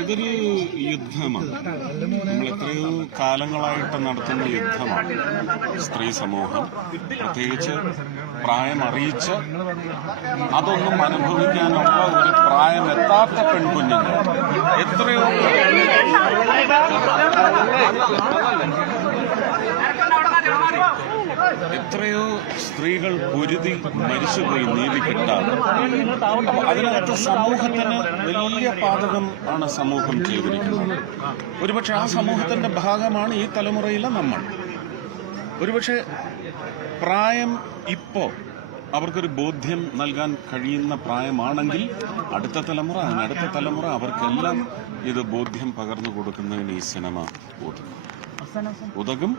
ഇതൊരു യുദ്ധമാണ്. നമ്മൾ എത്രയോ കാലങ്ങളായിട്ട് നടത്തുന്ന യുദ്ധമാണ് സ്ത്രീ സമൂഹം. പ്രത്യേകിച്ച് പ്രായം അറിയിച്ച് അതൊന്നും അനുഭവിക്കാനുള്ള ഒരു പ്രായം എത്താത്ത പെൺകുഞ്ഞുങ്ങൾ എത്രയോ എത്രയോ സ്ത്രീകൾ പൊരുതി മരിച്ചുപോയി നീതി കിട്ടാതെ അപ്പൊ അതിനകത്ത് സമൂഹത്തിന് വലിയ പാതകം ആണ് സമൂഹം ചെയ്തിരിക്കുന്നത്. ഒരുപക്ഷെ ആ സമൂഹത്തിന്റെ ഭാഗമാണ് ഈ തലമുറയിലെ നമ്മൾ. ഒരുപക്ഷെ പ്രായം ഇപ്പോ അവർക്കൊരു ബോധ്യം നൽകാൻ കഴിയുന്ന പ്രായമാണെങ്കിൽ അടുത്ത തലമുറ അതിനടുത്ത തലമുറ അവർക്കെല്ലാം ഇത് ബോധ്യം പകർന്നു കൊടുക്കുന്നതിന് ഈ സിനിമ ഉതകും ഉതകും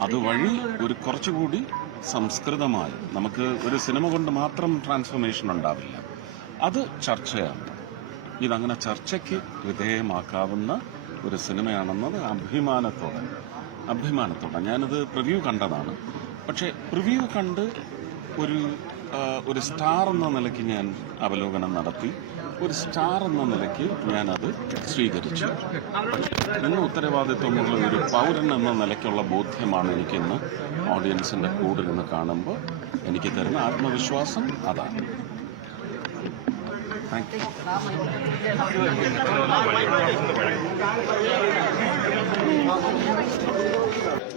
അതുവഴി ഒരു കുറച്ചുകൂടി സംസ്കൃതമായി. നമുക്ക് ഒരു സിനിമ കൊണ്ട് മാത്രം ട്രാൻസ്ഫോർമേഷൻ ഉണ്ടാവില്ല. അത് ചർച്ചയാണ്. ഇതങ്ങനെ ചർച്ചയ്ക്ക് വിധേയമാക്കാവുന്ന ഒരു സിനിമയാണെന്നത് അഭിമാനത്തോടെ. അഭിമാനത്തോടെ. ഞാനത് പ്രിവ്യൂ കണ്ടതാണ്. പക്ഷേ പ്രിവ്യൂ കണ്ട് ഒരു ഒരു സ്റ്റാർ എന്ന നിലയ്ക്ക് ഞാൻ അവലോകനം നടത്തി. ഒരു സ്റ്റാർ എന്ന നിലയ്ക്ക് ഞാനത് സ്വീകരിച്ചു. ഇന്ന് ഉത്തരവാദിത്വമുള്ള ഒരു പൗരൻ എന്ന നിലയ്ക്കുള്ള ബോധ്യമാണ് എനിക്കിന്ന് ഓഡിയൻസിന്റെ കൂടെ നിന്ന് കാണുമ്പോൾ എനിക്ക് തരുന്ന ആത്മവിശ്വാസം അതാണ്. Thank you